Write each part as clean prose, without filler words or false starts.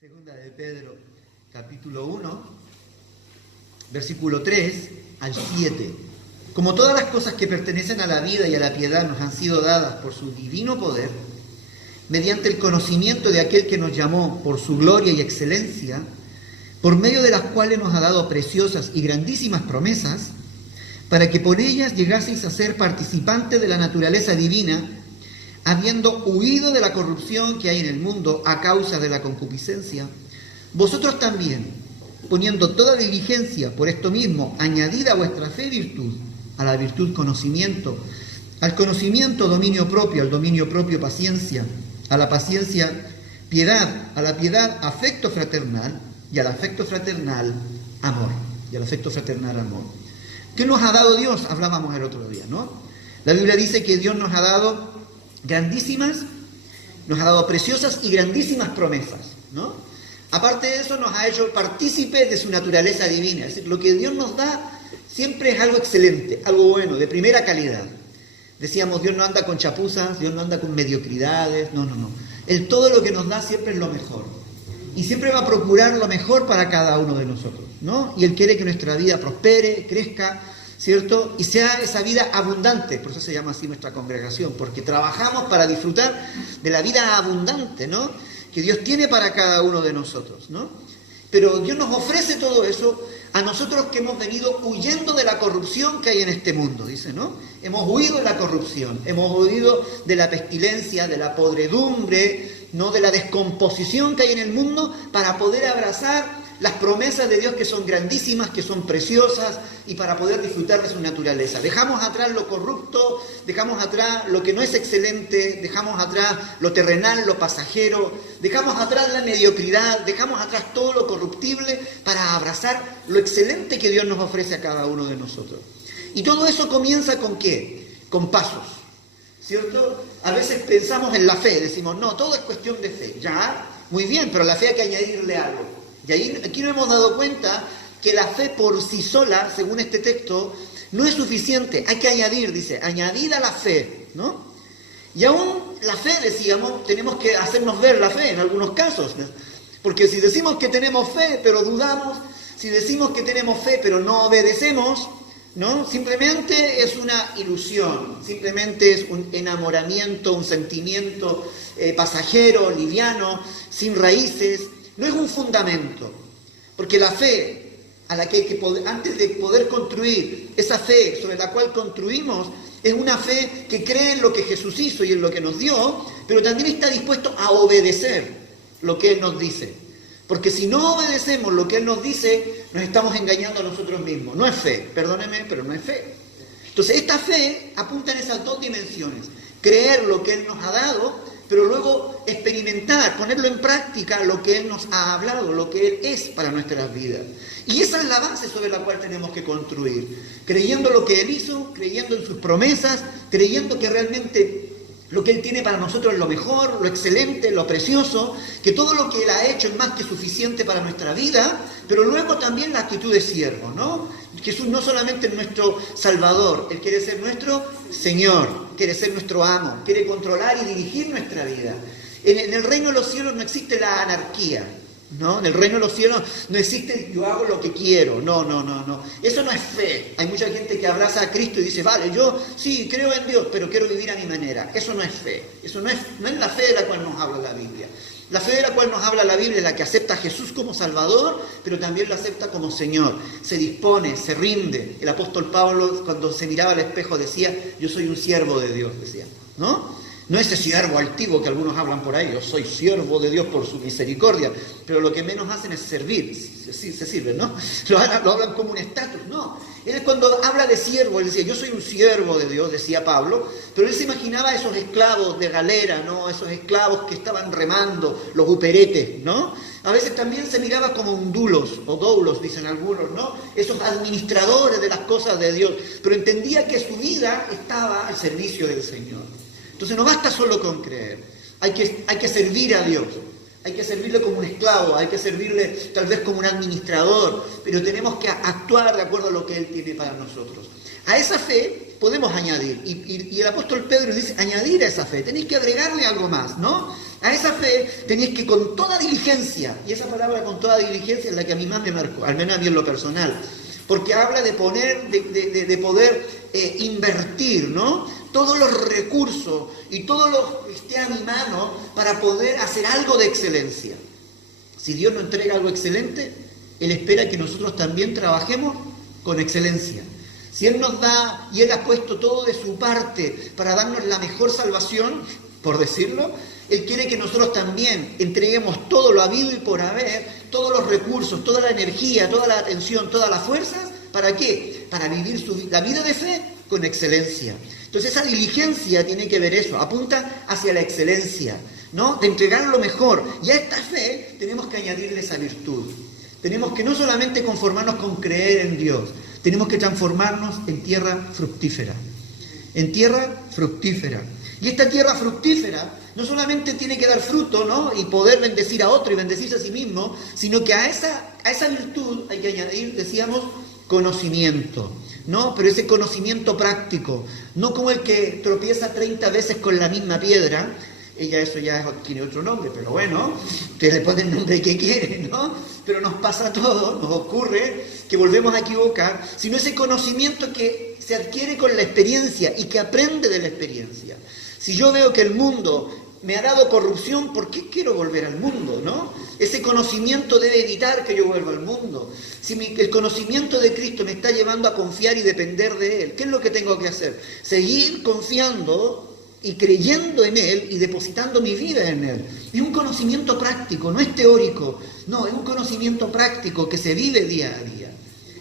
Segunda de Pedro, capítulo 1, versículo 3 al 7. Como todas las cosas que pertenecen a la vida y a la piedad nos han sido dadas por su divino poder, mediante el conocimiento de aquel que nos llamó por su gloria y excelencia, por medio de las cuales nos ha dado preciosas y grandísimas promesas, para que por ellas llegaseis a ser participantes de la naturaleza divina, habiendo huido de la corrupción que hay en el mundo a causa de la concupiscencia, vosotros también, poniendo toda diligencia por esto mismo, añadid a vuestra fe virtud, a la virtud conocimiento, al conocimiento dominio propio, al dominio propio paciencia, a la paciencia piedad, a la piedad afecto fraternal, y al afecto fraternal amor, y al afecto fraternal amor. ¿Qué nos ha dado Dios? Hablábamos el otro día, ¿no? La Biblia dice que Dios nos ha dado nos ha dado preciosas y grandísimas promesas, ¿no? Aparte de eso, nos ha hecho partícipes de su naturaleza divina. Es decir, lo que Dios nos da siempre es algo excelente, algo bueno, de primera calidad. Decíamos, Dios no anda con chapuzas, Dios no anda con mediocridades, no. Él todo lo que nos da siempre es lo mejor. Y siempre va a procurar lo mejor para cada uno de nosotros, ¿no? Y Él quiere que nuestra vida prospere, crezca, ¿cierto? Y sea esa vida abundante, por eso se llama así nuestra congregación, porque trabajamos para disfrutar de la vida abundante, ¿no? Que Dios tiene para cada uno de nosotros, ¿no? Pero Dios nos ofrece todo eso a nosotros que hemos venido huyendo de la corrupción que hay en este mundo, dice, ¿no? Hemos huido de la corrupción, hemos huido de la pestilencia, de la podredumbre, ¿no? De la descomposición que hay en el mundo para poder abrazar las promesas de Dios que son grandísimas, que son preciosas y para poder disfrutar de su naturaleza. Dejamos atrás lo corrupto, dejamos atrás lo que no es excelente, dejamos atrás lo terrenal, lo pasajero, dejamos atrás la mediocridad, dejamos atrás todo lo corruptible para abrazar lo excelente que Dios nos ofrece a cada uno de nosotros. Y todo eso comienza ¿con qué? Con pasos, ¿cierto? A veces pensamos en la fe, decimos, no, todo es cuestión de fe. Ya, muy bien, pero a la fe hay que añadirle algo. Y aquí nos hemos dado cuenta que la fe por sí sola, según este texto, no es suficiente. Hay que añadir, dice, añadid a la fe, ¿no? Y aún la fe, decíamos, tenemos que hacernos ver la fe en algunos casos, ¿no? Porque si decimos que tenemos fe, pero dudamos, si decimos que tenemos fe, pero no obedecemos, ¿no? Simplemente es una ilusión, simplemente es un enamoramiento, un sentimiento pasajero, liviano, sin raíces. No es un fundamento, porque la fe a la que hay que poder, antes de poder construir, esa fe sobre la cual construimos, es una fe que cree en lo que Jesús hizo y en lo que nos dio, pero también está dispuesto a obedecer lo que Él nos dice. Porque si no obedecemos lo que Él nos dice, nos estamos engañando a nosotros mismos. No es fe, perdónenme, pero no es fe. Entonces, esta fe apunta en esas dos dimensiones. Creer lo que Él nos ha dado, pero luego experimentar, ponerlo en práctica lo que Él nos ha hablado, lo que Él es para nuestras vidas. Y esa es la base sobre la cual tenemos que construir, creyendo lo que Él hizo, creyendo en sus promesas, creyendo que realmente lo que Él tiene para nosotros es lo mejor, lo excelente, lo precioso, que todo lo que Él ha hecho es más que suficiente para nuestra vida, pero luego también la actitud de siervo, ¿no? Jesús no solamente es nuestro Salvador, Él quiere ser nuestro Señor, quiere ser nuestro amo, quiere controlar y dirigir nuestra vida. En el reino de los cielos no existe la anarquía, ¿no? En el reino de los cielos no existe yo hago lo que quiero, no. Eso no es fe. Hay mucha gente que abraza a Cristo y dice, vale, yo sí creo en Dios, pero quiero vivir a mi manera. Eso no es fe, eso no es la fe de la cual nos habla la Biblia. La fe de la cual nos habla la Biblia es la que acepta a Jesús como Salvador, pero también lo acepta como Señor. Se dispone, se rinde. El apóstol Pablo, cuando se miraba al espejo, decía, yo soy un siervo de Dios, decía, ¿no? No ese siervo altivo que algunos hablan por ahí, yo soy siervo de Dios por su misericordia, pero lo que menos hacen es servir, se sirven, ¿no? Lo hablan como un estatus, no. Él cuando habla de siervo, él decía, yo soy un siervo de Dios, decía Pablo, pero él se imaginaba esos esclavos de galera, ¿no? Esos esclavos que estaban remando, los uperetes, ¿no? A veces también se miraba como un dulos, o doulos, dicen algunos, ¿no? Esos administradores de las cosas de Dios, pero entendía que su vida estaba al servicio del Señor. Entonces no basta solo con creer, hay que servir a Dios, hay que servirle como un esclavo, hay que servirle tal vez como un administrador, pero tenemos que actuar de acuerdo a lo que Él tiene para nosotros. A esa fe podemos añadir, y el apóstol Pedro dice, añadir a esa fe, tenéis que agregarle algo más, ¿no? A esa fe tenéis que con toda diligencia, y esa palabra con toda diligencia es la que a mí más me marcó, al menos a mí en lo personal, porque habla de poner, de poder invertir, ¿no? Todos los recursos y todo lo que esté a mi mano para poder hacer algo de excelencia. Si Dios nos entrega algo excelente, Él espera que nosotros también trabajemos con excelencia. Si Él nos da y Él ha puesto todo de su parte para darnos la mejor salvación, por decirlo, Él quiere que nosotros también entreguemos todo lo habido y por haber, todos los recursos, toda la energía, toda la atención, todas las fuerzas. ¿Para qué? Para vivir la vida de fe con excelencia. Entonces esa diligencia tiene que ver eso, apunta hacia la excelencia, ¿no? De entregar lo mejor. Y a esta fe tenemos que añadirle esa virtud. Tenemos que no solamente conformarnos con creer en Dios, tenemos que transformarnos en tierra fructífera. En tierra fructífera. Y esta tierra fructífera no solamente tiene que dar fruto, ¿no? Y poder bendecir a otro y bendecirse a sí mismo, sino que a esa virtud hay que añadir, decíamos, conocimiento, ¿no? Pero ese conocimiento práctico, no como el que tropieza 30 veces con la misma piedra. Eso ya tiene otro nombre, pero bueno, que le pone el nombre que quiere, ¿no? Pero nos pasa a todos, nos ocurre que volvemos a equivocar, sino ese conocimiento que se adquiere con la experiencia y que aprende de la experiencia. Si yo veo que el mundo me ha dado corrupción, ¿por qué quiero volver al mundo, no? Ese conocimiento debe evitar que yo vuelva al mundo. Si el conocimiento de Cristo me está llevando a confiar y depender de Él, ¿qué es lo que tengo que hacer? Seguir confiando y creyendo en Él y depositando mi vida en Él. Es un conocimiento práctico, no es teórico, no, es un conocimiento práctico que se vive día a día.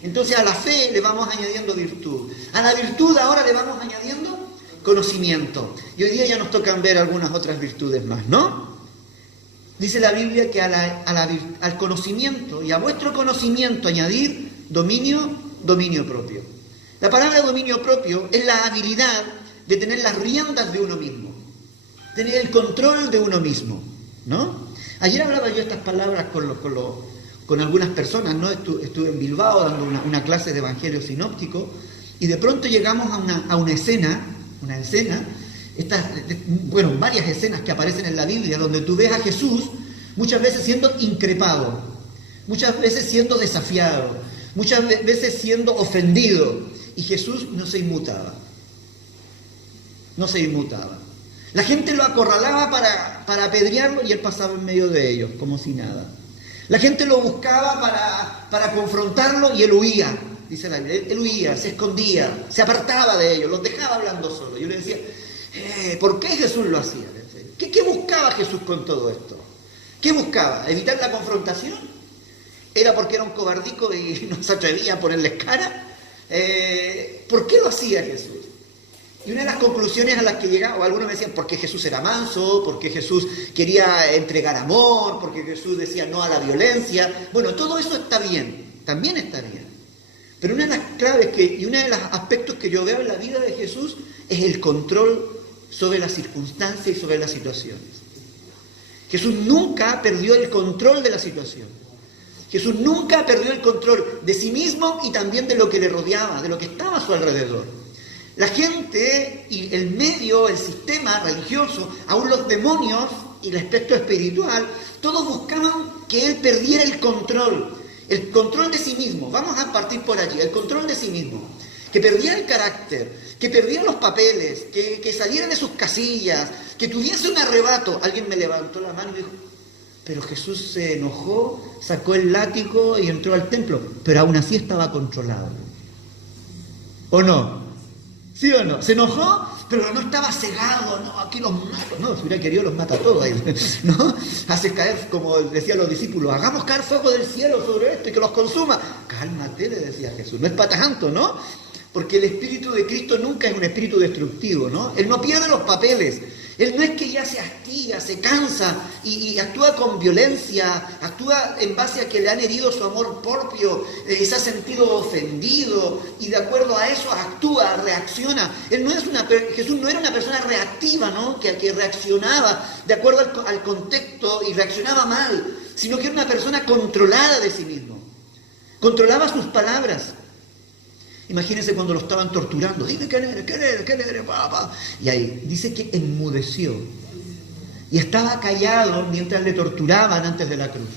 Entonces a la fe le vamos añadiendo virtud, a la virtud ahora le vamos añadiendo conocimiento. Y hoy día ya nos tocan ver algunas otras virtudes más, ¿no? Dice la Biblia que al conocimiento y a vuestro conocimiento añadir dominio propio. La palabra dominio propio es la habilidad de tener las riendas de uno mismo, tener el control de uno mismo, ¿no? Ayer hablaba yo estas palabras con algunas personas, ¿no? Estuve en Bilbao dando una clase de evangelio sinóptico y de pronto llegamos a una escena, varias escenas que aparecen en la Biblia donde tú ves a Jesús muchas veces siendo increpado, muchas veces siendo desafiado, muchas veces siendo ofendido, y Jesús no se inmutaba. No se inmutaba. La gente lo acorralaba para apedrearlo y él pasaba en medio de ellos, como si nada. La gente lo buscaba para confrontarlo y él huía, dice la Biblia. Él huía, se escondía, se apartaba de ellos, los dejaba hablando solo. Yo le decía, ¿por qué Jesús lo hacía? ¿Qué buscaba Jesús con todo esto? ¿Qué buscaba? ¿Evitar la confrontación? ¿Era porque era un cobardico y no se atrevía a ponerles cara? ¿Por qué lo hacía Jesús? Y una de las conclusiones a las que llegaba, algunos me decían, porque Jesús era manso, porque Jesús quería entregar amor, porque Jesús decía no a la violencia. Bueno, todo eso está bien, también está bien. Pero una de las claves y uno de los aspectos que yo veo en la vida de Jesús es el control sobre las circunstancias y sobre las situaciones. Jesús nunca perdió el control de la situación. Jesús nunca perdió el control de sí mismo y también de lo que le rodeaba, de lo que estaba a su alrededor. La gente y el medio, el sistema religioso, aún los demonios y el aspecto espiritual, todos buscaban que él perdiera el control de sí mismo. Vamos a partir por allí, el control de sí mismo. Que perdiera el carácter, que perdiera los papeles, que saliera de sus casillas, que tuviese un arrebato. Alguien me levantó la mano y dijo, pero Jesús se enojó, sacó el látigo y entró al templo, pero aún así estaba controlado. ¿O no? ¿Sí o no? Se enojó, pero no estaba cegado, no, aquí los mato, no, si hubiera querido los mata a todos, ¿no? Hace caer, como decían los discípulos, hagamos caer fuego del cielo sobre esto y que los consuma. Cálmate, le decía Jesús, no es para tanto, ¿no? Porque el espíritu de Cristo nunca es un espíritu destructivo, ¿no? Él no pierde los papeles. Él no es que ya se hastía, se cansa y actúa con violencia, actúa en base a que le han herido su amor propio, se ha sentido ofendido y de acuerdo a eso actúa, reacciona. Jesús no era una persona reactiva, ¿no? que reaccionaba de acuerdo al contexto y reaccionaba mal, sino que era una persona controlada de sí mismo. Controlaba sus palabras. Imagínense cuando lo estaban torturando. Dime quién eres, papá. Y ahí dice que enmudeció. y estaba callado mientras le torturaban antes de la cruz.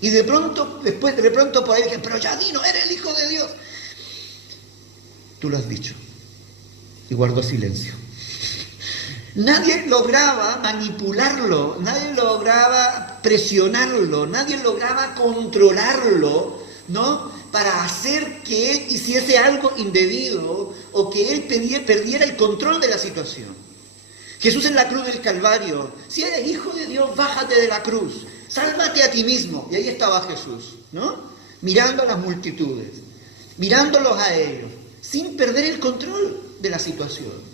Y de pronto por ahí dije, pero ya di, no eres el Hijo de Dios. Tú lo has dicho. Y guardó silencio. Nadie lograba manipularlo, nadie lograba presionarlo, nadie lograba controlarlo, ¿no? Para hacer que él hiciese algo indebido o que él perdiera el control de la situación. Jesús en la cruz del Calvario, si eres Hijo de Dios, bájate de la cruz, sálvate a ti mismo. Y ahí estaba Jesús, ¿no? Mirando a las multitudes, mirándolos a ellos, sin perder el control de la situación.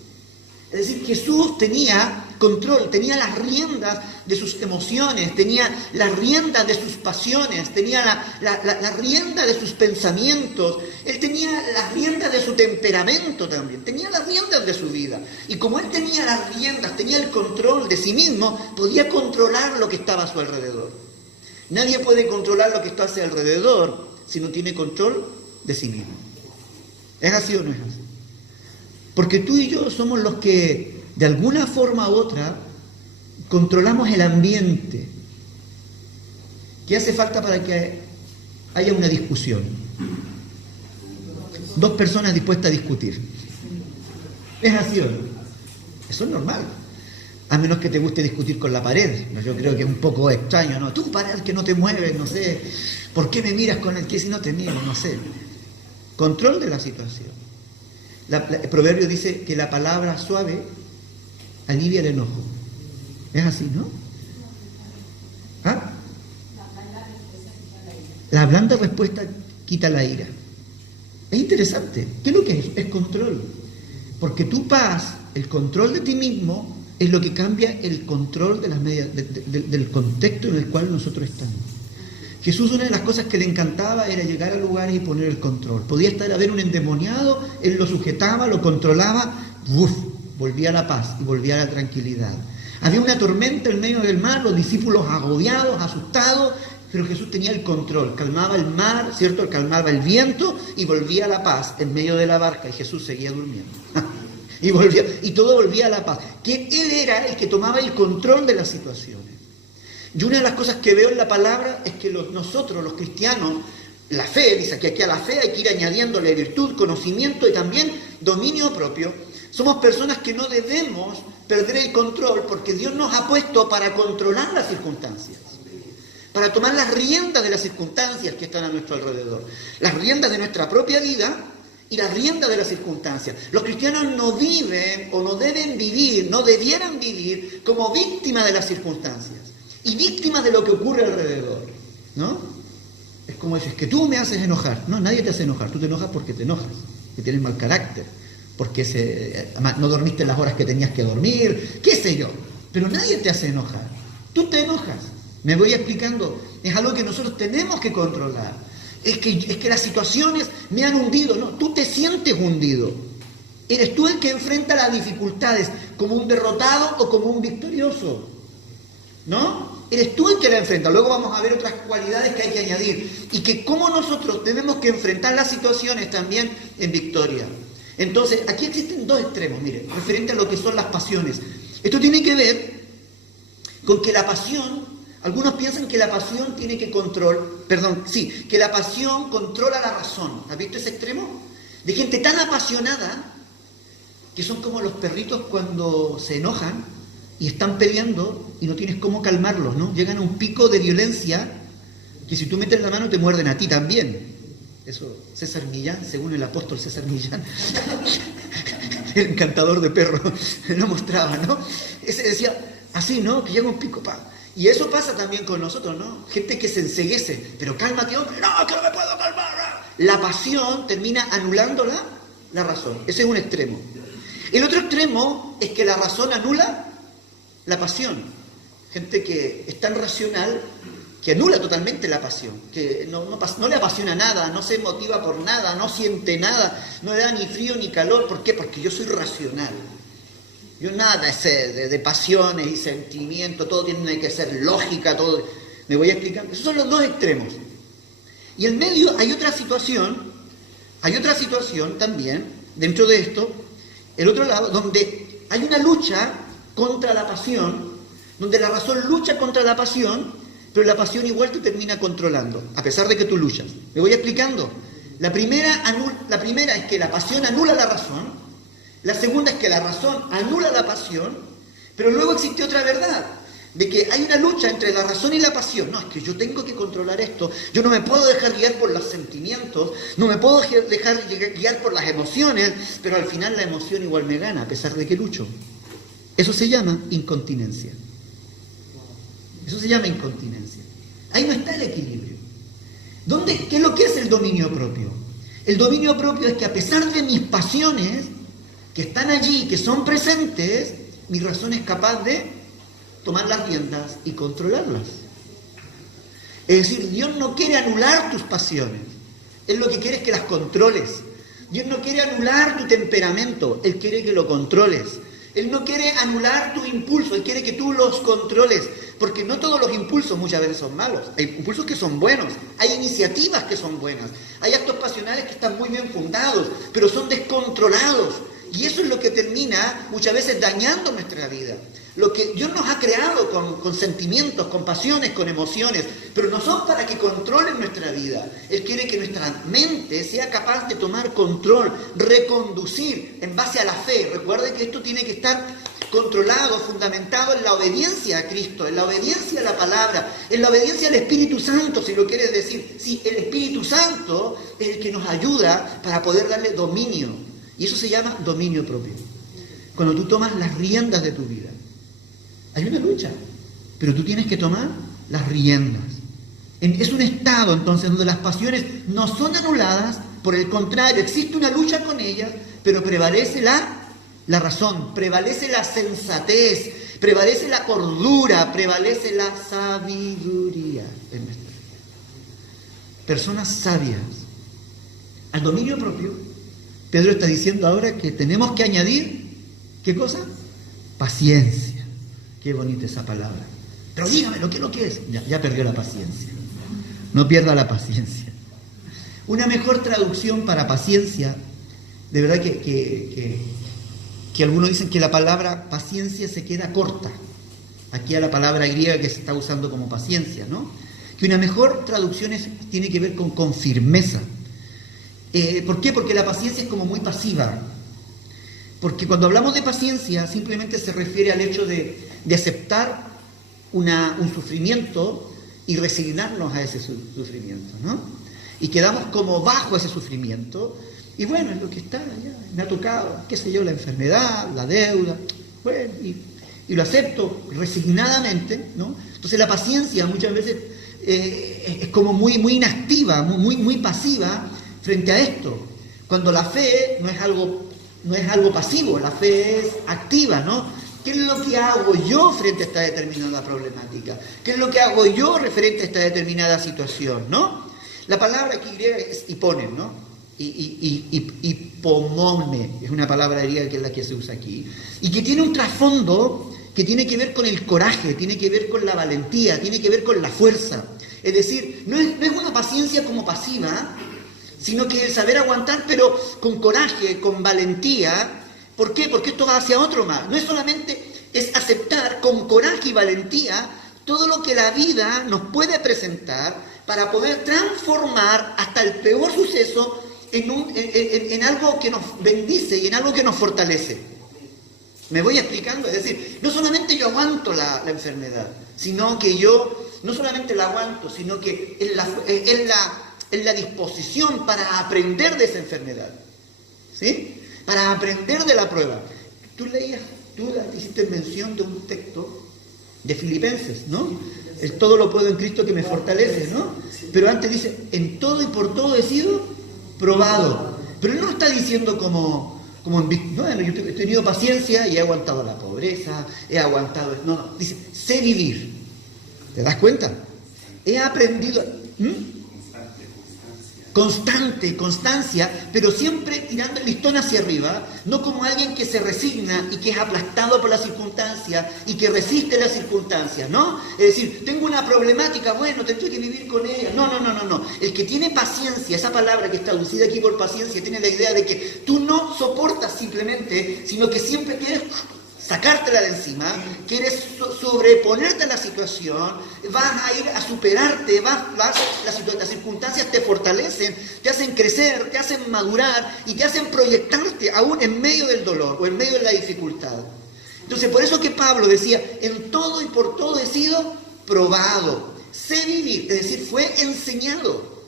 Es decir, Jesús tenía control, tenía las riendas de sus emociones, tenía las riendas de sus pasiones, tenía la rienda de sus pensamientos, él tenía las riendas de su temperamento también, tenía las riendas de su vida. Y como él tenía las riendas, tenía el control de sí mismo, podía controlar lo que estaba a su alrededor. Nadie puede controlar lo que está a su alrededor si no tiene control de sí mismo. ¿Es así o no es así? Porque tú y yo somos los que, de alguna forma u otra, controlamos el ambiente. ¿Qué hace falta para que haya una discusión? Dos personas dispuestas a discutir. ¿Es así o no? Eso es normal. A menos que te guste discutir con la pared. Yo creo que es un poco extraño, ¿no? Tú, pared, que no te mueves, no sé. ¿Por qué me miras con el que si no te miro? No sé. Control de la situación. El proverbio dice que la palabra suave alivia el enojo. Es así, ¿no? ¿Ah? La blanda respuesta quita la ira. Es interesante. ¿Qué es lo que es? Es control. Porque tu paz, el control de ti mismo, es lo que cambia el control de las del contexto en el cual nosotros estamos. Jesús, una de las cosas que le encantaba era llegar a lugares y poner el control. Podía estar a ver un endemoniado, él lo sujetaba, lo controlaba, volvía a la paz y volvía a la tranquilidad. Había una tormenta en medio del mar, los discípulos agobiados, asustados, pero Jesús tenía el control, calmaba el mar, ¿cierto? Calmaba el viento y volvía a la paz en medio de la barca y Jesús seguía durmiendo. y todo volvía a la paz. Que él era el que tomaba el control de las situaciones. Y una de las cosas que veo en la palabra es que nosotros, los cristianos, la fe, dice que aquí a la fe hay que ir añadiéndole virtud, conocimiento y también dominio propio. Somos personas que no debemos perder el control porque Dios nos ha puesto para controlar las circunstancias, para tomar las riendas de las circunstancias que están a nuestro alrededor, las riendas de nuestra propia vida y las riendas de las circunstancias. Los cristianos no viven o no deben vivir, no debieran vivir como víctimas de las circunstancias y víctimas de lo que ocurre alrededor, ¿no? Es como dices, que tú me haces enojar. No, nadie te hace enojar, tú te enojas porque te enojas, que tienes mal carácter, porque no dormiste las horas que tenías que dormir, qué sé yo, pero nadie te hace enojar, tú te enojas. Me voy explicando, es algo que nosotros tenemos que controlar. Es que las situaciones me han hundido, no, tú te sientes hundido. Eres tú el que enfrenta las dificultades como un derrotado o como un victorioso, ¿no? Eres tú el que la enfrenta. Luego vamos a ver otras cualidades que hay que añadir y que cómo nosotros tenemos que enfrentar las situaciones también en victoria. Entonces, aquí existen dos extremos, mire, referente a lo que son las pasiones. Esto tiene que ver con que la pasión, algunos piensan que la pasión tiene que que la pasión controla la razón. ¿Has visto ese extremo? De gente tan apasionada que son como los perritos cuando se enojan y están peleando y no tienes cómo calmarlos, ¿no? Llegan a un pico de violencia que si tú metes la mano te muerden a ti también. Eso, César Millán, según el apóstol César Millán, el encantador de perros, lo mostraba, ¿no? Ese decía, así, ¿no? Que llega un pico, pa. Y eso pasa también con nosotros, ¿no? Gente que se enceguece, pero cálmate, hombre, no, que no me puedo calmar. La pasión termina anulando la razón. Ese es un extremo. El otro extremo es que la razón anula la pasión. Gente que es tan racional que anula totalmente la pasión, que no le apasiona nada, no se motiva por nada, no siente nada, no le da ni frío ni calor. ¿Por qué? Porque yo soy racional. Yo nada es de pasiones y sentimientos, todo tiene que ser lógica, todo. Me voy a explicar. Esos son los dos extremos. Y en medio hay otra situación también, dentro de esto, el otro lado, donde hay una lucha contra la pasión, donde la razón lucha contra la pasión, pero la pasión igual te termina controlando, a pesar de que tú luchas. ¿Me voy explicando? La primera es que la pasión anula la razón, la segunda es que la razón anula la pasión, pero luego existe otra verdad, de que hay una lucha entre la razón y la pasión. No, es que yo tengo que controlar esto, yo no me puedo dejar guiar por los sentimientos, no me puedo dejar guiar por las emociones, pero al final la emoción igual me gana, a pesar de que lucho. Eso se llama incontinencia. Eso se llama incontinencia. Ahí no está el equilibrio. ¿Qué es lo que es el dominio propio? El dominio propio es que a pesar de mis pasiones, que están allí, que son presentes, mi razón es capaz de tomar las riendas y controlarlas. Es decir, Dios no quiere anular tus pasiones. Él lo que quiere es que las controles. Dios no quiere anular tu temperamento, Él quiere que lo controles. Él no quiere anular tu impulso, Él quiere que tú los controles, porque no todos los impulsos muchas veces son malos. Hay impulsos que son buenos, hay iniciativas que son buenas, hay actos pasionales que están muy bien fundados, pero son descontrolados. Y eso es lo que termina muchas veces dañando nuestra vida. Lo que Dios nos ha creado con sentimientos, con pasiones, con emociones, pero no son para que controlen nuestra vida. Él quiere que nuestra mente sea capaz de tomar control, reconducir en base a la fe. Recuerde que esto tiene que estar controlado, fundamentado en la obediencia a Cristo, en la obediencia a la palabra, en la obediencia al Espíritu Santo, si lo quieres decir. Sí, el Espíritu Santo es el que nos ayuda para poder darle dominio. Y eso se llama dominio propio. Cuando tú tomas las riendas de tu vida. Hay una lucha, pero tú tienes que tomar las riendas. Es un estado, entonces, donde las pasiones no son anuladas, por el contrario, existe una lucha con ellas, pero prevalece la razón, prevalece la sensatez, prevalece la cordura, prevalece la sabiduría en nuestra vida. Personas sabias. Al dominio propio, Pedro está diciendo ahora que tenemos que añadir, ¿qué cosa? Paciencia. Qué bonita esa palabra. Pero dígamelo, ¿qué es lo que es? Ya perdió la paciencia. No pierda la paciencia. Una mejor traducción para paciencia, de verdad que algunos dicen que la palabra paciencia se queda corta. Aquí a la palabra griega que se está usando como paciencia, ¿no? Que una mejor traducción tiene que ver con firmeza. ¿Por qué? Porque la paciencia es como muy pasiva. Porque cuando hablamos de paciencia, simplemente se refiere al hecho de aceptar un sufrimiento y resignarnos a ese sufrimiento, ¿no? Y quedamos como bajo ese sufrimiento, y bueno, es lo que está, ya me ha tocado, qué sé yo, la enfermedad, la deuda, bueno, y lo acepto resignadamente, ¿no? Entonces la paciencia muchas veces es como muy inactiva, muy pasiva frente a esto, cuando la fe no es algo pasivo, la fe es activa, ¿no? ¿Qué es lo que hago yo frente a esta determinada problemática? ¿Qué es lo que hago yo referente a esta determinada situación, ¿no? La palabra aquí griega es hiponen, ¿no? Hipomone, es una palabra griega que es la que se usa aquí, y que tiene un trasfondo que tiene que ver con el coraje, tiene que ver con la valentía, tiene que ver con la fuerza. Es decir, no es una paciencia como pasiva, sino que el saber aguantar, pero con coraje, con valentía. ¿Por qué? Porque esto va hacia otro más. No es solamente, es aceptar con coraje y valentía todo lo que la vida nos puede presentar para poder transformar hasta el peor suceso en algo que nos bendice y en algo que nos fortalece. ¿Me voy explicando? Es decir, no solamente yo aguanto la enfermedad, sino que yo no solamente la aguanto, sino que es la disposición para aprender de esa enfermedad, ¿sí? Para aprender de la prueba. Tú hiciste mención de un texto de Filipenses, ¿no? El todo lo puedo en Cristo que me fortalece, ¿no? Pero antes dice, en todo y por todo he sido probado. Pero él no está diciendo como bueno, yo he tenido paciencia y he aguantado la pobreza, he aguantado... No, dice, sé vivir. ¿Te das cuenta? He aprendido... Constancia, pero siempre tirando el listón hacia arriba, no como alguien que se resigna y que es aplastado por las circunstancias y que resiste las circunstancias, ¿no? Es decir, tengo una problemática, bueno, tendré que vivir con ella. No. El que tiene paciencia, esa palabra que está traducida aquí por paciencia, tiene la idea de que tú no soportas simplemente, sino que siempre quieres sacártela de encima, quieres sobreponerte a la situación, vas a ir a superarte, las circunstancias te fortalecen, te hacen crecer, te hacen madurar y te hacen proyectarte aún en medio del dolor o en medio de la dificultad. Entonces, por eso que Pablo decía, en todo y por todo he sido probado, sé vivir, es decir, fue enseñado.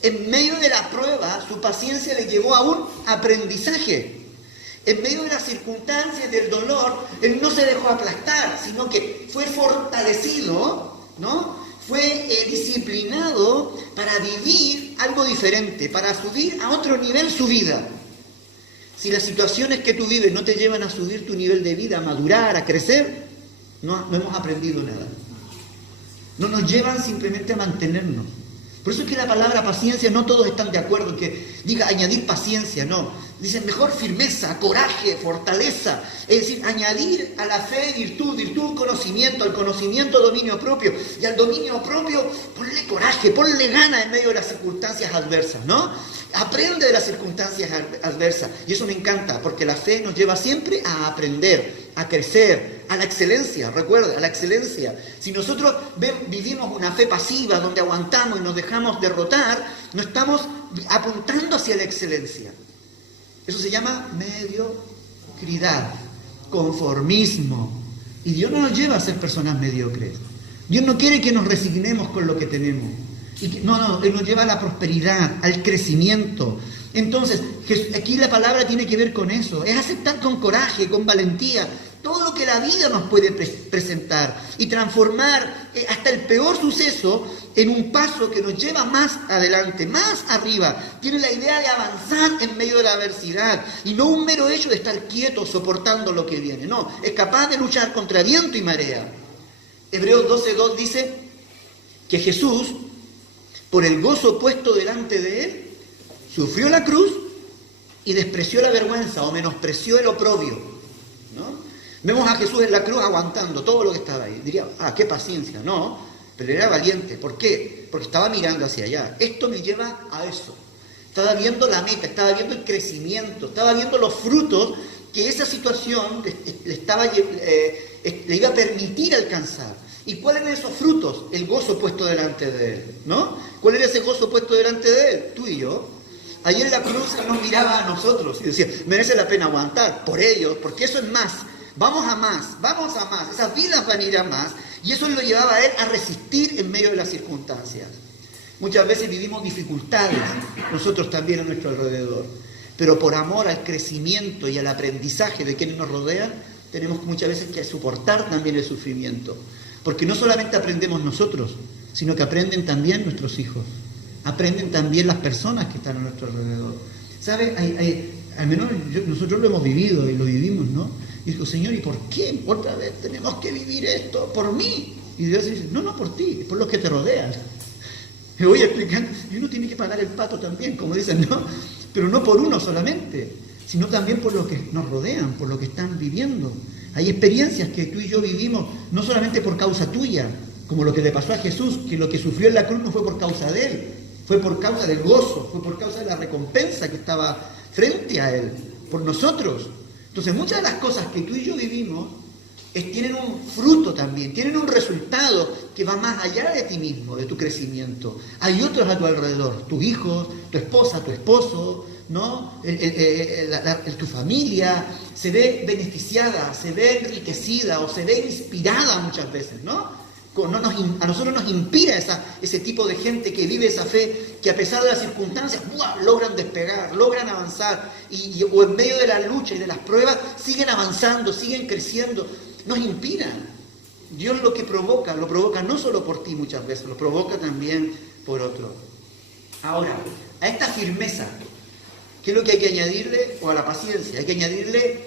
En medio de la prueba, su paciencia le llevó a un aprendizaje. En medio de las circunstancias, del dolor, él no se dejó aplastar, sino que fue fortalecido, ¿no? Fue disciplinado para vivir algo diferente, para subir a otro nivel su vida. Si las situaciones que tú vives no te llevan a subir tu nivel de vida, a madurar, a crecer, no hemos aprendido nada. No nos llevan simplemente a mantenernos. Por eso es que la palabra paciencia, no todos están de acuerdo en que diga añadir paciencia, no. Dicen mejor firmeza, coraje, fortaleza. Es decir, añadir a la fe virtud, conocimiento, al conocimiento dominio propio. Y al dominio propio ponle coraje, ponle gana en medio de las circunstancias adversas, ¿no? Aprende de las circunstancias adversas. Y eso me encanta, porque la fe nos lleva siempre a aprender, a crecer, a la excelencia. Recuerda, a la excelencia. Si nosotros vivimos una fe pasiva, donde aguantamos y nos dejamos derrotar, no estamos apuntando hacia la excelencia. Eso se llama mediocridad, conformismo. Y Dios no nos lleva a ser personas mediocres. Dios no quiere que nos resignemos con lo que tenemos. Él nos lleva a la prosperidad, al crecimiento. Entonces, aquí la palabra tiene que ver con eso. Es aceptar con coraje, con valentía, todo lo que la vida nos puede presentar y transformar hasta el peor suceso en un paso que nos lleva más adelante, más arriba. Tiene la idea de avanzar en medio de la adversidad y no un mero hecho de estar quieto soportando lo que viene. No, es capaz de luchar contra viento y marea. Hebreos 12:2 dice que Jesús, por el gozo puesto delante de él, sufrió la cruz y despreció la vergüenza o menospreció el oprobio, ¿no? Vemos a Jesús en la cruz aguantando todo lo que estaba ahí. Diría, qué paciencia. No, pero era valiente. ¿Por qué? Porque estaba mirando hacia allá. Esto me lleva a eso. Estaba viendo la meta, estaba viendo el crecimiento, estaba viendo los frutos que esa situación le iba a permitir alcanzar. ¿Y cuáles eran esos frutos? El gozo puesto delante de él, ¿no? ¿Cuál era ese gozo puesto delante de él? Tú y yo. Allí en la cruz él nos miraba a nosotros y decía, merece la pena aguantar por ellos, porque eso es más. Vamos a más, esas vidas van a ir a más, y eso lo llevaba a él a resistir en medio de las circunstancias. Muchas veces vivimos dificultades, nosotros también a nuestro alrededor, pero por amor al crecimiento y al aprendizaje de quienes nos rodean, tenemos muchas veces que soportar también el sufrimiento, porque no solamente aprendemos nosotros, sino que aprenden también nuestros hijos, aprenden también las personas que están a nuestro alrededor. ¿Sabes? Al menos nosotros lo hemos vivido y lo vivimos, ¿no? Y digo, Señor, ¿y por qué otra vez tenemos que vivir esto? ¿Por mí? Y Dios dice, no por ti, es por los que te rodean. Me voy explicando, y uno tiene que pagar el pato también, como dicen, ¿no? Pero no por uno solamente, sino también por los que nos rodean, por lo que están viviendo. Hay experiencias que tú y yo vivimos, no solamente por causa tuya, como lo que le pasó a Jesús, que lo que sufrió en la cruz no fue por causa de él, fue por causa del gozo, fue por causa de la recompensa que estaba frente a él, por nosotros. Entonces muchas de las cosas que tú y yo vivimos tienen un fruto también, tienen un resultado que va más allá de ti mismo, de tu crecimiento. Hay otros a tu alrededor, tus hijos, tu esposa, tu esposo, ¿no? Tu familia se ve beneficiada, se ve enriquecida o se ve inspirada muchas veces, ¿no? A nosotros nos inspira ese tipo de gente que vive esa fe, que a pesar de las circunstancias, logran despegar, logran avanzar, o en medio de la lucha y de las pruebas, siguen avanzando, siguen creciendo. Nos inspira. Dios lo provoca no solo por ti muchas veces, lo provoca también por otro. Ahora, a esta firmeza, ¿qué es lo que hay que añadirle? O a la paciencia, hay que añadirle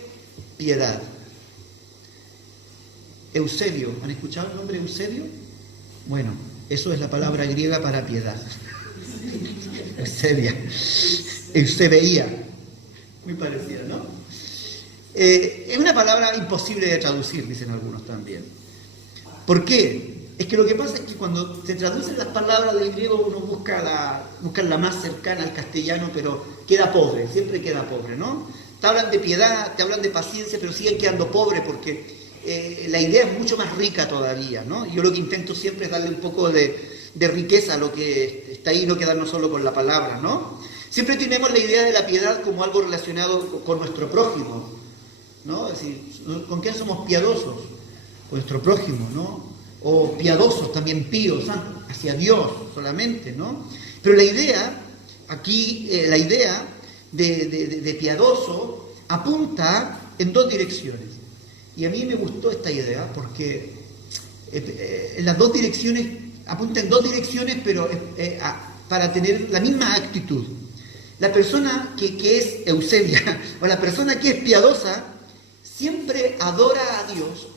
piedad. Eusebio, ¿han escuchado el nombre Eusebio? Bueno, eso es la palabra griega para piedad. Eusebeía, muy parecida, ¿no? Es una palabra imposible de traducir, dicen algunos también. ¿Por qué? Es que lo que pasa es que cuando se traducen las palabras del griego uno busca la más cercana al castellano, pero queda pobre, siempre queda pobre, ¿no? te hablan de piedad, te hablan de paciencia, pero siguen quedando pobres porque la idea es mucho más rica todavía, ¿no? Yo lo que intento siempre es darle un poco de riqueza a lo que está ahí, no quedarnos solo con la palabra, ¿no? Siempre tenemos la idea de la piedad como algo relacionado con nuestro prójimo, ¿no? Es decir, ¿con quién somos piadosos? Con nuestro prójimo, ¿no? O piadosos, también píos, hacia Dios solamente, ¿no? Pero la idea, aquí, la idea de piadoso apunta en dos direcciones. Y a mí me gustó esta idea porque las dos direcciones, apunta en dos direcciones, pero para tener la misma actitud. La persona que es eusebia, o la persona que es piadosa, siempre adora a Dios,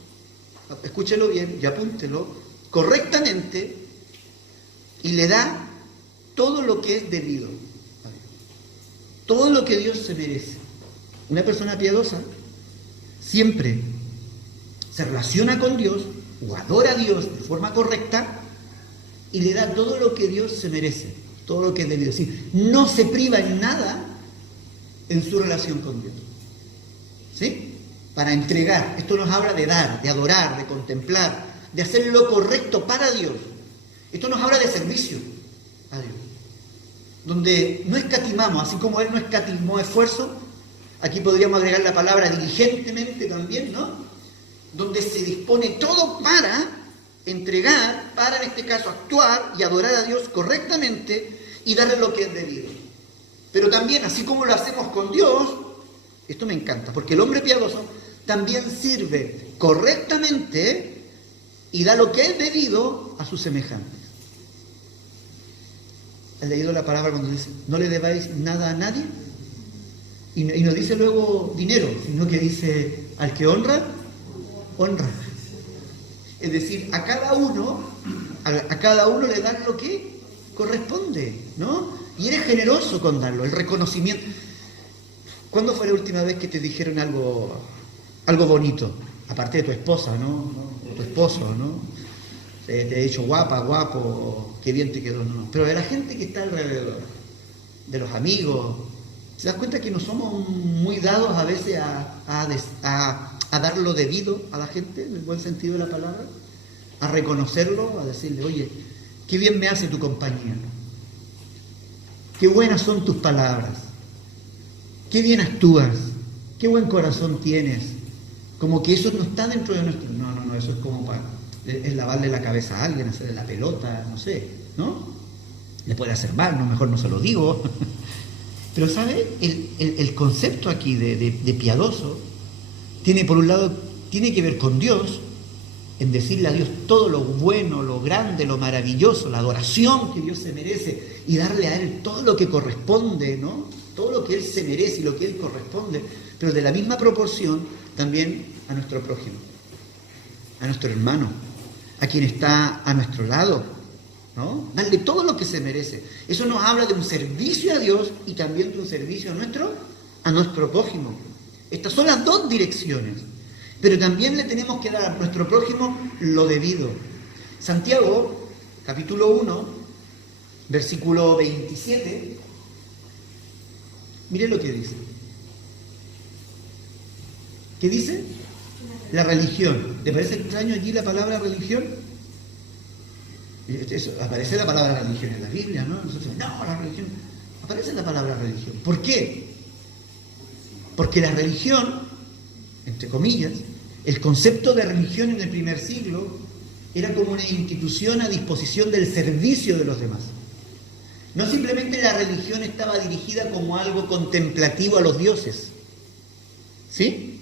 escúchelo bien y apúntelo, correctamente, y le da todo lo que es debido. Todo lo que Dios se merece. Una persona piadosa siempre se relaciona con Dios o adora a Dios de forma correcta y le da todo lo que Dios se merece, todo lo que es debido. Es decir, no se priva en nada en su relación con Dios. ¿Sí? Para entregar. Esto nos habla de dar, de adorar, de contemplar, de hacer lo correcto para Dios. Esto nos habla de servicio a Dios. Donde no escatimamos, así como Él no escatimó esfuerzo, aquí podríamos agregar la palabra diligentemente también, ¿no? Donde se dispone todo para entregar, para en este caso actuar y adorar a Dios correctamente y darle lo que es debido. Pero también, así como lo hacemos con Dios, esto me encanta, porque el hombre piadoso también sirve correctamente y da lo que es debido a sus semejantes. ¿Has leído la palabra cuando dice, no le debáis nada a nadie? Y no dice luego dinero, sino que dice, al que honra, honra. Es decir, a cada uno le das lo que corresponde, ¿no? Y eres generoso con darlo, el reconocimiento. ¿Cuándo fue la última vez que te dijeron algo bonito? Aparte de tu esposa, ¿no? O tu esposo, ¿no? Te he dicho guapa, guapo, qué bien te quedó, no. Pero de la gente que está alrededor, de los amigos, ¿se das cuenta que no somos muy dados a veces a dar lo debido a la gente, en el buen sentido de la palabra? A reconocerlo, a decirle, oye, qué bien me hace tu compañía, qué buenas son tus palabras, qué bien actúas, qué buen corazón tienes. Como que eso no está dentro de nuestro... No, eso es como para... Es lavarle la cabeza a alguien, hacerle la pelota, no sé, ¿no? Le puede hacer mal, no, mejor no se lo digo. Pero, ¿sabe? El concepto aquí de piadoso tiene, por un lado, tiene que ver con Dios, en decirle a Dios todo lo bueno, lo grande, lo maravilloso, la adoración que Dios se merece, y darle a Él todo lo que corresponde, ¿no? Todo lo que Él se merece y lo que Él corresponde, pero de la misma proporción también a nuestro prójimo, a nuestro hermano, a quien está a nuestro lado, ¿no? Darle todo lo que se merece. Eso nos habla de un servicio a Dios y también de un servicio a nuestro prójimo. Estas son las dos direcciones. Pero también le tenemos que dar a nuestro prójimo lo debido. Santiago, capítulo 1, versículo 27, mire lo que dice. ¿Qué dice? La religión. ¿Te parece extraño allí la palabra religión? Aparece la palabra religión en la Biblia, ¿no? Nosotros, no, la religión. Aparece la palabra religión. ¿Por qué? Porque la religión, entre comillas, el concepto de religión en el primer siglo era como una institución a disposición del servicio de los demás. No simplemente la religión estaba dirigida como algo contemplativo a los dioses. ¿Sí?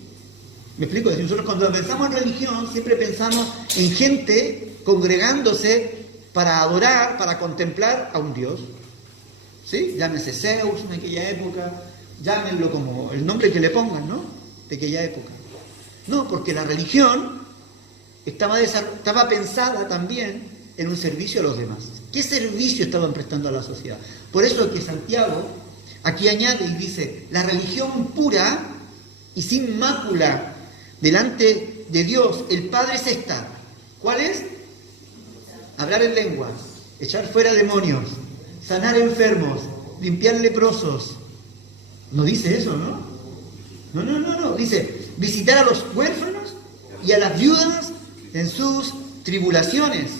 ¿Me explico? Es decir, nosotros cuando pensamos en religión siempre pensamos en gente congregándose para adorar, para contemplar a un dios. ¿Sí? Llámese Zeus en aquella época, llámenlo como el nombre que le pongan, ¿no? De aquella época. No, porque la religión estaba pensada también en un servicio a los demás. ¿Qué servicio estaban prestando a la sociedad? Por eso es que Santiago aquí añade y dice, la religión pura y sin mácula delante de Dios, el Padre es esta. ¿Cuál es? Hablar en lenguas, echar fuera demonios, sanar enfermos, limpiar leprosos. No dice eso, ¿no? No. Dice, visitar a los huérfanos y a las viudas en sus tribulaciones.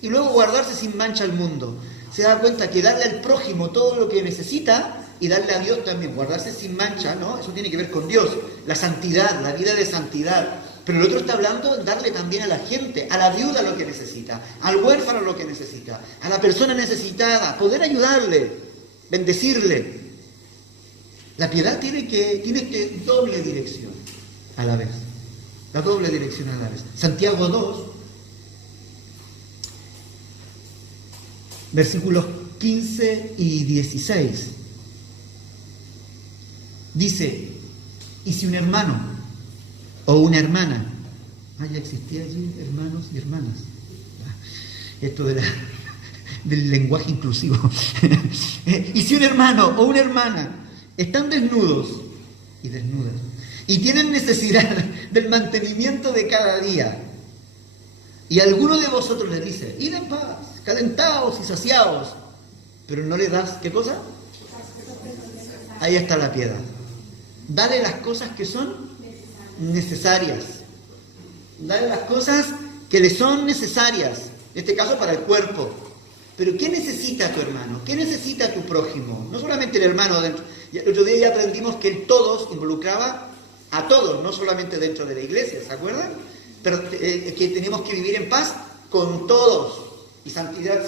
Y luego guardarse sin mancha al mundo. Se da cuenta que darle al prójimo todo lo que necesita y darle a Dios también, guardarse sin mancha, ¿no? Eso tiene que ver con Dios, la santidad, la vida de santidad. Pero el otro está hablando de darle también a la gente, a la viuda lo que necesita, al huérfano lo que necesita, a la persona necesitada, poder ayudarle, bendecirle. La piedad tiene que doble dirección a la vez. La doble dirección a la vez. Santiago 2, versículos 15 y 16. Dice, y si un hermano o una hermana, ya existía allí hermanos y hermanas, esto del lenguaje inclusivo, y si un hermano o una hermana están desnudos y desnudas y tienen necesidad del mantenimiento de cada día, y alguno de vosotros le dice, id en paz, calentaos y saciaos, pero no le das, ¿qué cosa? Ahí está la piedad. Dale las cosas que son necesarias. Dale las cosas que le son necesarias. En este caso para el cuerpo. Pero ¿qué necesita tu hermano? ¿Qué necesita tu prójimo? No solamente el hermano dentro. El otro día ya aprendimos que el todos involucraba a todos, no solamente dentro de la iglesia, ¿se acuerdan? Pero que tenemos que vivir en paz con todos. Y santidad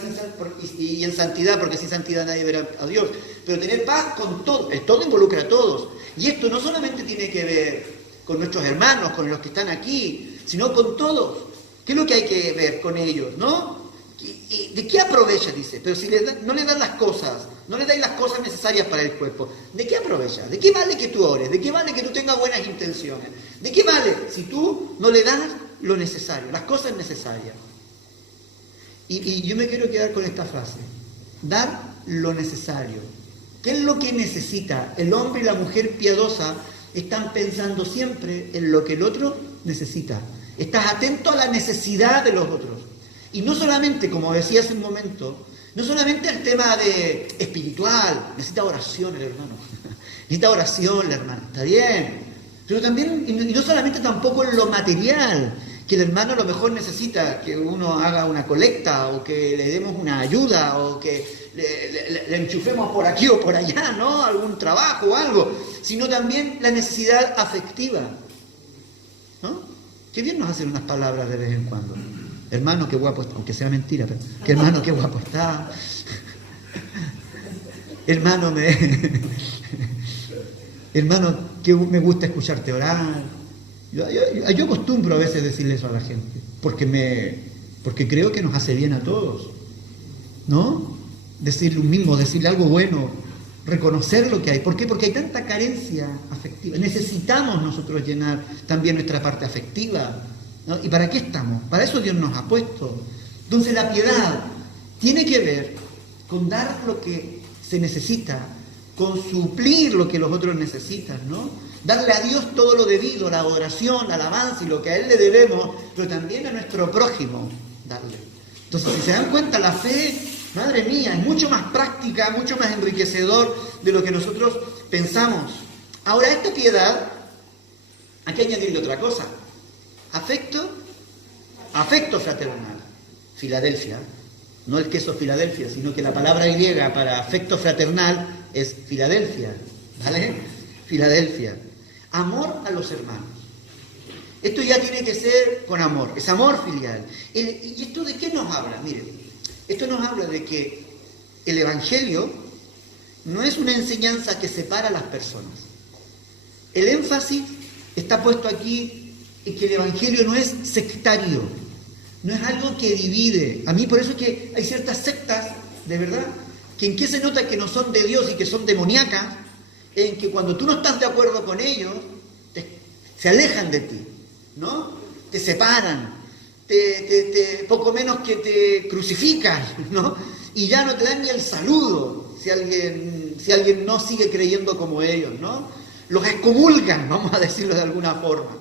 y en santidad, porque sin santidad nadie verá a Dios. Pero tener paz con todos. El todo involucra a todos. Y esto no solamente tiene que ver con nuestros hermanos, con los que están aquí, sino con todos. ¿Qué es lo que hay que ver con ellos, no? ¿De qué aprovecha? Dice. Pero si no le das las cosas, no le dais las cosas necesarias para el cuerpo, ¿de qué aprovecha? ¿De qué vale que tú ores? ¿De qué vale que tú tengas buenas intenciones? ¿De qué vale si tú no le das lo necesario, las cosas necesarias? Y yo me quiero quedar con esta frase. Dar lo necesario. ¿Qué es lo que necesita? El hombre y la mujer piadosa están pensando siempre en lo que el otro necesita. Estás atento a la necesidad de los otros. Y no solamente, como decía hace un momento, no solamente el tema de espiritual. Necesita oración el hermano. Necesita oración la hermana. Está bien. Pero también, y no solamente tampoco en lo material, que el hermano a lo mejor necesita que uno haga una colecta o que le demos una ayuda o que le enchufemos por aquí o por allá, ¿no? Algún trabajo o algo, sino también la necesidad afectiva, ¿no? Qué bien nos hacen unas palabras de vez en cuando. Hermano, qué guapo está, aunque sea mentira, pero que hermano, qué guapo está. Hermano, hermano, que me gusta escucharte orar. Yo acostumbro a veces decirle eso a la gente, porque creo que nos hace bien a todos, ¿no? Decirle un mismo, decirle algo bueno, reconocer lo que hay. ¿Por qué? Porque hay tanta carencia afectiva. Necesitamos nosotros llenar también nuestra parte afectiva, ¿no? ¿Y para qué estamos? Para eso Dios nos ha puesto. Entonces la piedad tiene que ver con dar lo que se necesita, con suplir lo que los otros necesitan, ¿no? Darle a Dios todo lo debido, la adoración, la alabanza y lo que a Él le debemos, pero también a nuestro prójimo darle. Entonces, si se dan cuenta, la fe, madre mía, es mucho más práctica, mucho más enriquecedor de lo que nosotros pensamos. Ahora, esta piedad, hay que añadirle otra cosa. Afecto fraternal. Filadelfia, no el queso Filadelfia, sino que la palabra griega para afecto fraternal es Filadelfia, ¿vale? Filadelfia. Amor a los hermanos. Esto ya tiene que ser con amor, es amor filial. ¿Y esto de qué nos habla? Miren, esto nos habla de que el Evangelio no es una enseñanza que separa a las personas. El énfasis está puesto aquí en que el Evangelio no es sectario, no es algo que divide. A mí por eso es que hay ciertas sectas, de verdad, que en qué se nota que no son de Dios y que son demoníacas, en que cuando tú no estás de acuerdo con ellos, se alejan de ti, ¿no? Te separan, poco menos que te crucifican, ¿no? Y ya no te dan ni el saludo si alguien no sigue creyendo como ellos, ¿no? Los excomulgan, vamos a decirlo de alguna forma.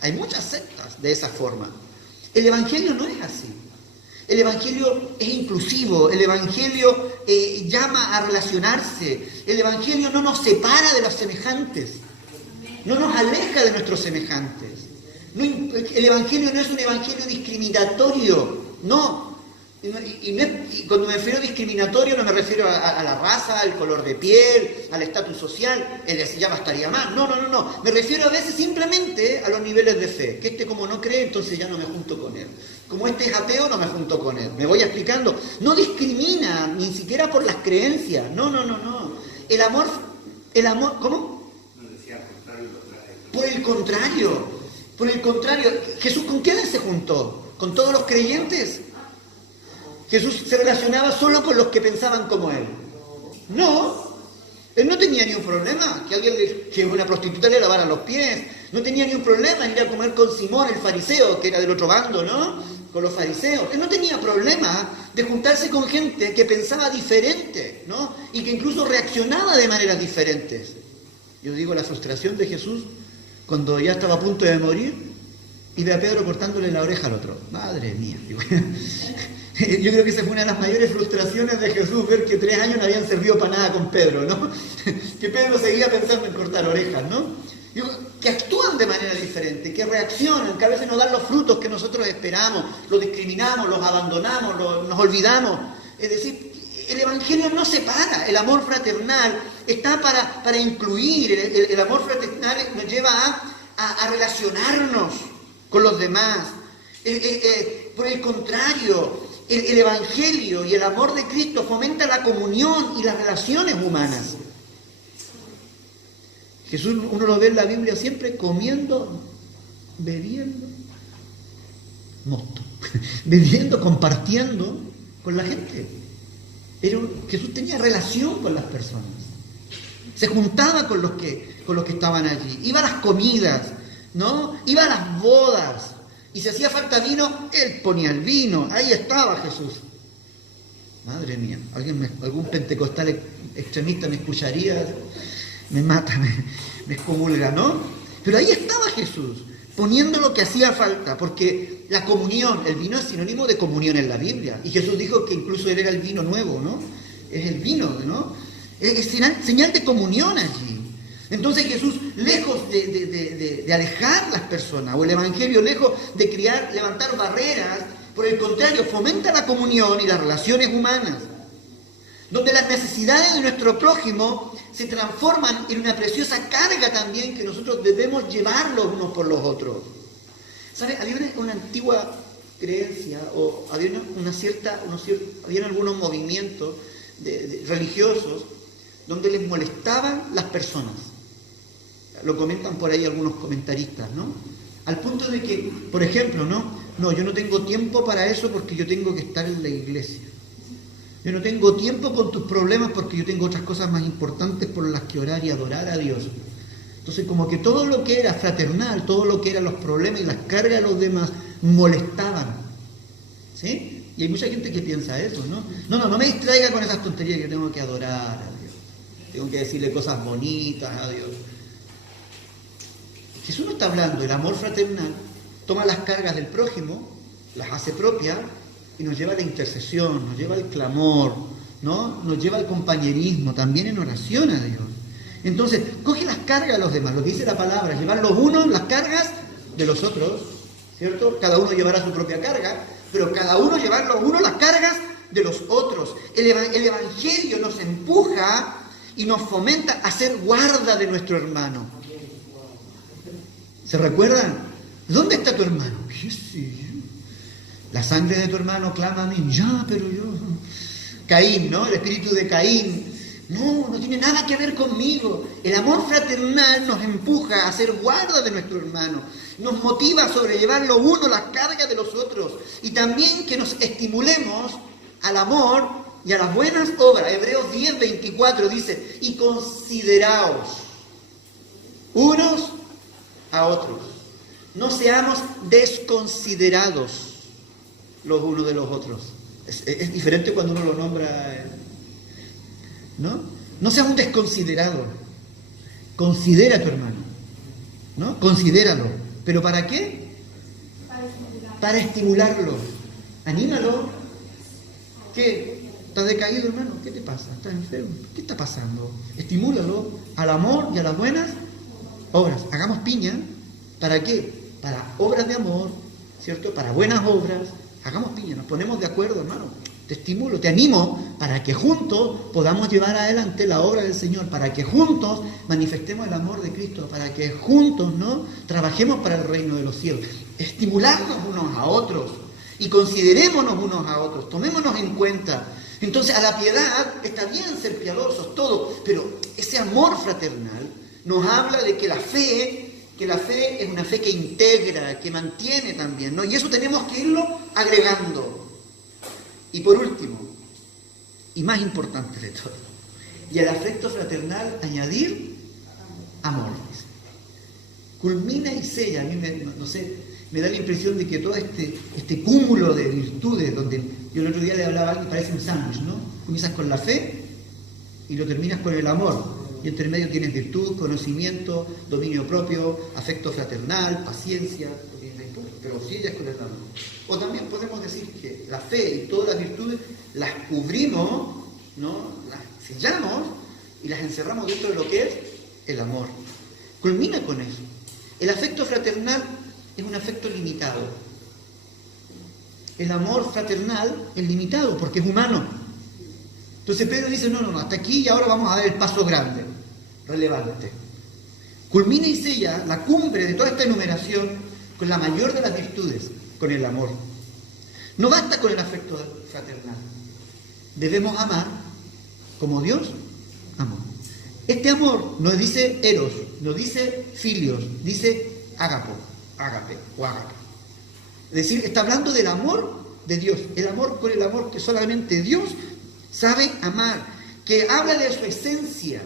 Hay muchas sectas de esa forma. El Evangelio no es así. El Evangelio es inclusivo, el Evangelio llama a relacionarse, el Evangelio no nos separa de los semejantes. no nos aleja de nuestros semejantes. El Evangelio no es un Evangelio discriminatorio, no. Y cuando me refiero a discriminatorio no me refiero a la raza, al color de piel, al estatus social, ya bastaría más. No. Me refiero a veces simplemente a los niveles de fe. Que este como no cree, entonces ya no me junto con él. Como este es ateo, no me junto con él. Me voy explicando. No discrimina, ni siquiera por las creencias. No. El amor, ¿cómo? No decía al contrario, lo trae. Por el contrario. Jesús, ¿con quién se juntó? ¿Con todos los creyentes? Jesús se relacionaba solo con los que pensaban como él. No, él no tenía ni un problema que una prostituta le lavara los pies. No tenía ni un problema en ir a comer con Simón, el fariseo, que era del otro bando, ¿no? Con los fariseos. Él no tenía problema de juntarse con gente que pensaba diferente, ¿no? Y que incluso reaccionaba de maneras diferentes. Yo digo, la frustración de Jesús cuando ya estaba a punto de morir y ve a Pedro cortándole la oreja al otro. Madre mía. Yo creo que esa fue una de las mayores frustraciones de Jesús, ver que 3 años no habían servido para nada con Pedro, ¿no? Que Pedro seguía pensando en cortar orejas, ¿no? Que actúan de manera diferente, que reaccionan, que a veces no dan los frutos que nosotros esperamos, los discriminamos, los abandonamos, nos olvidamos. Es decir, el Evangelio no separa, el amor fraternal está para incluir, el amor fraternal nos lleva a relacionarnos con los demás. Por el contrario, el Evangelio y el amor de Cristo fomenta la comunión y las relaciones humanas. Jesús, uno lo ve en la Biblia siempre comiendo, bebiendo, bebiendo, compartiendo con la gente. Pero Jesús tenía relación con las personas. Se juntaba con los que estaban allí. Iba a las comidas, ¿no? Iba a las bodas. Y si hacía falta vino, él ponía el vino. Ahí estaba Jesús. Madre mía, algún pentecostal extremista me escucharía, me mata, me excomulga, ¿no? Pero ahí estaba Jesús, poniendo lo que hacía falta, porque la comunión, el vino es sinónimo de comunión en la Biblia. Y Jesús dijo que incluso él era el vino nuevo, ¿no? Es el vino, ¿no? Es señal de comunión allí. Entonces Jesús, lejos de alejar las personas, o el Evangelio lejos de levantar barreras, por el contrario, fomenta la comunión y las relaciones humanas, donde las necesidades de nuestro prójimo se transforman en una preciosa carga también que nosotros debemos llevar los unos por los otros. ¿Sabe? Había una antigua creencia, o había habían algunos movimientos religiosos donde les molestaban las personas. Lo comentan por ahí algunos comentaristas, ¿no? Al punto de que, por ejemplo, no, yo no tengo tiempo para eso porque yo tengo que estar en la iglesia. Yo no tengo tiempo con tus problemas porque yo tengo otras cosas más importantes por las que orar y adorar a Dios. Entonces, como que todo lo que era fraternal, todo lo que eran los problemas y las cargas de los demás, molestaban. ¿Sí? Y hay mucha gente que piensa eso, ¿no? No me distraiga con esas tonterías que yo tengo que adorar a Dios. Tengo que decirle cosas bonitas a Dios. Jesús no está hablando, el amor fraternal toma las cargas del prójimo, las hace propias y nos lleva a la intercesión, nos lleva al clamor, ¿no? Nos lleva al compañerismo, también en oración a Dios. Entonces, coge las cargas de los demás, lo que dice la palabra, llevar los unos las cargas de los otros, ¿cierto? Cada uno llevará su propia carga, pero cada uno llevar los unos las cargas de los otros. El Evangelio nos empuja y nos fomenta a ser guarda de nuestro hermano. ¿Se recuerdan? ¿Dónde está tu hermano? Sí. La sangre de tu hermano clama a mí. Ya, pero yo... Caín, ¿no? El espíritu de Caín. No tiene nada que ver conmigo. El amor fraternal nos empuja a ser guarda de nuestro hermano. Nos motiva a sobrellevar lo uno las cargas de los otros. Y también que nos estimulemos al amor y a las buenas obras. Hebreos 10:24 dice, y consideraos unos a otros. No seamos desconsiderados los unos de los otros. Es diferente cuando uno lo nombra, ¿no? No seas un desconsiderado. Considera a tu hermano, ¿no? Considéralo. ¿Pero para qué? Para estimularlo. Anímalo. ¿Qué? ¿Estás decaído, hermano? ¿Qué te pasa? ¿Estás enfermo? ¿Qué está pasando? Estimúlalo al amor y a las buenas Obras. Hagamos piña. ¿Para qué? Para obras de amor, ¿cierto? Para buenas obras. Hagamos piña, nos ponemos de acuerdo, hermano. Te estimulo, te animo para que juntos podamos llevar adelante la obra del Señor, para que juntos manifestemos el amor de Cristo, para que juntos, ¿no?, trabajemos para el reino de los cielos. Estimularnos unos a otros y considerémonos unos a otros, tomémonos en cuenta. Entonces, a la piedad está bien ser piadosos, todo, pero ese amor fraternal nos habla de que la fe es una fe que integra, que mantiene también, ¿no? Y eso tenemos que irlo agregando. Y por último, y más importante de todo, y al afecto fraternal añadir amor. Culmina y sella. A mí me da la impresión de que todo este cúmulo de virtudes, donde yo el otro día le hablaba a alguien, parece un sándwich, ¿no? Comienzas con la fe y lo terminas con el amor. Y entre medio tienes virtud, conocimiento, dominio propio, afecto fraternal, paciencia, pero sí ellas con el amor. O también podemos decir que la fe y todas las virtudes las cubrimos, ¿no?, las sellamos y las encerramos dentro de lo que es el amor. Culmina con eso. El afecto fraternal es un afecto limitado. El amor fraternal es limitado porque es humano. Entonces Pedro dice, no, hasta aquí y ahora vamos a ver el paso grande, relevante. Culmina y sella la cumbre de toda esta enumeración con la mayor de las virtudes, con el amor. No basta con el afecto fraternal. Debemos amar como Dios amó. Este amor no dice eros, no dice filios, dice ágape. Es decir, está hablando del amor de Dios, el amor con el amor que solamente Dios sabe amar, que habla de su esencia,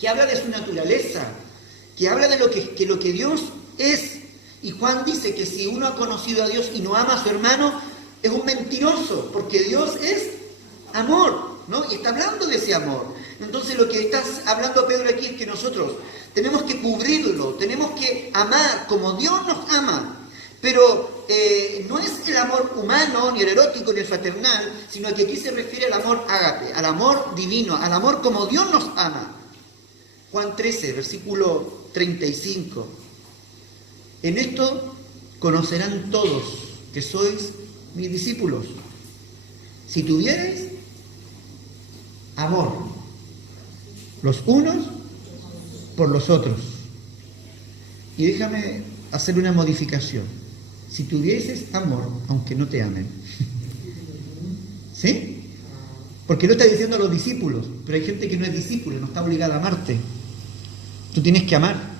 que habla de su naturaleza, que habla de lo que Dios es. Y Juan dice que si uno ha conocido a Dios y no ama a su hermano, es un mentiroso, porque Dios es amor, ¿no? Y está hablando de ese amor. Entonces lo que está hablando Pedro aquí es que nosotros tenemos que cubrirlo, tenemos que amar como Dios nos ama. Pero no es el amor humano, ni el erótico, ni el fraternal, sino que aquí se refiere al amor ágape, al amor divino, al amor como Dios nos ama. Juan 13, versículo 35. En esto conocerán todos que sois mis discípulos, si tuviereis amor los unos por los otros. Y déjame hacer una modificación. Si tuvieses amor, aunque no te amen. ¿Sí? Porque no está diciendo a los discípulos, pero hay gente que no es discípulo, no está obligada a amarte. Tú tienes que amar.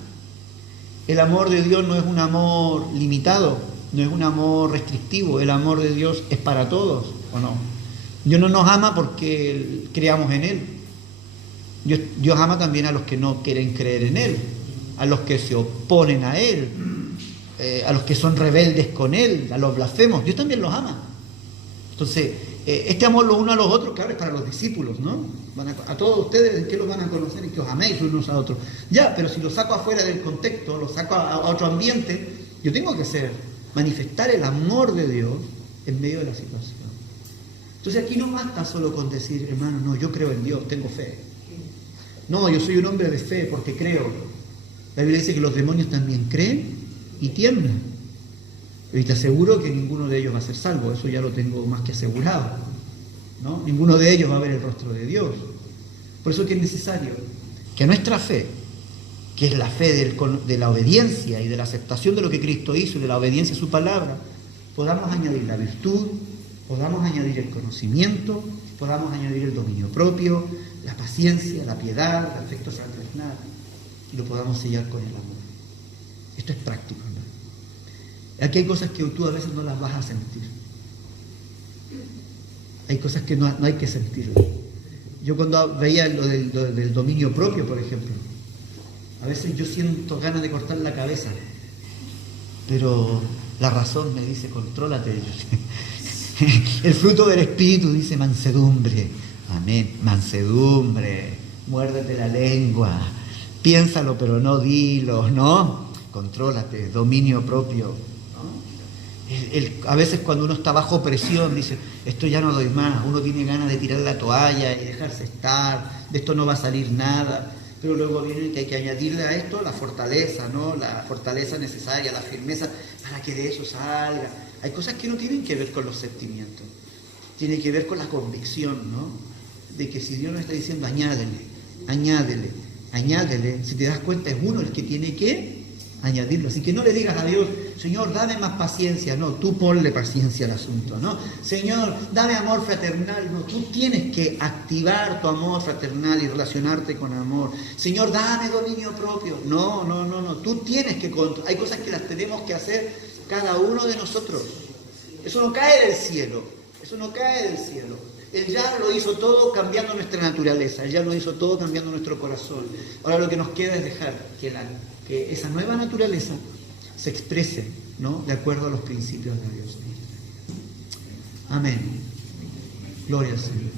El amor de Dios no es un amor limitado, no es un amor restrictivo. El amor de Dios es para todos, ¿o no? Dios no nos ama porque creamos en Él. Dios ama también a los que no quieren creer en Él, a los que se oponen a Él, a los que son rebeldes con Él, a los blasfemos. Dios también los ama. Entonces, este amor los unos a los otros, claro, es para los discípulos, ¿no? A todos ustedes, ¿en qué los van a conocer? En que os améis unos a otros. Ya, pero si lo saco afuera del contexto, lo saco a otro ambiente, yo tengo que manifestar el amor de Dios en medio de la situación. Entonces aquí no basta solo con decir, hermano, no, yo creo en Dios, tengo fe. No, yo soy un hombre de fe porque creo. La Biblia dice que los demonios también creen y tiemblan. Y te aseguro que ninguno de ellos va a ser salvo, eso ya lo tengo más que asegurado, ¿no? Ninguno de ellos va a ver el rostro de Dios. Por eso que es necesario que nuestra fe, que es la fe de la obediencia y de la aceptación de lo que Cristo hizo y de la obediencia a su palabra, podamos añadir la virtud, podamos añadir el conocimiento, podamos añadir el dominio propio, la paciencia, la piedad, el afecto fraternal, y lo podamos sellar con el amor. Esto es práctico, ¿no? Aquí hay cosas que tú a veces no las vas a sentir. Hay cosas que no hay que sentirlas. Yo cuando veía lo del dominio propio, por ejemplo, a veces yo siento ganas de cortar la cabeza, pero la razón me dice, contrólate. El fruto del Espíritu dice mansedumbre. Amén. Mansedumbre. Muérdete la lengua. Piénsalo, pero no dilo, ¿no? Contrólate. Dominio propio. A veces cuando uno está bajo presión dice, esto ya no doy más, uno tiene ganas de tirar la toalla y dejarse estar, de esto no va a salir nada, Pero luego viene que hay que añadirle a esto la fortaleza, ¿no? La fortaleza necesaria, la firmeza, para que de eso salga. Hay cosas que no tienen que ver con los sentimientos, tienen que ver con la convicción, ¿no? De que si Dios nos está diciendo, añádele, si te das cuenta es uno el que tiene que añadirlo. Así que no le digas a Dios, Señor, dame más paciencia, no, tú ponle paciencia al asunto, ¿no? Señor, dame amor fraternal, no, tú tienes que activar tu amor fraternal y relacionarte con amor. Señor, dame dominio propio, no, tú tienes que controlar. Hay cosas que las tenemos que hacer cada uno de nosotros. Eso no cae del cielo, Él ya lo hizo todo cambiando nuestra naturaleza, Él ya lo hizo todo cambiando nuestro corazón. Ahora lo que nos queda es dejar que esa nueva naturaleza se exprese, ¿no? De acuerdo a los principios de Dios. Amén. Gloria al Señor.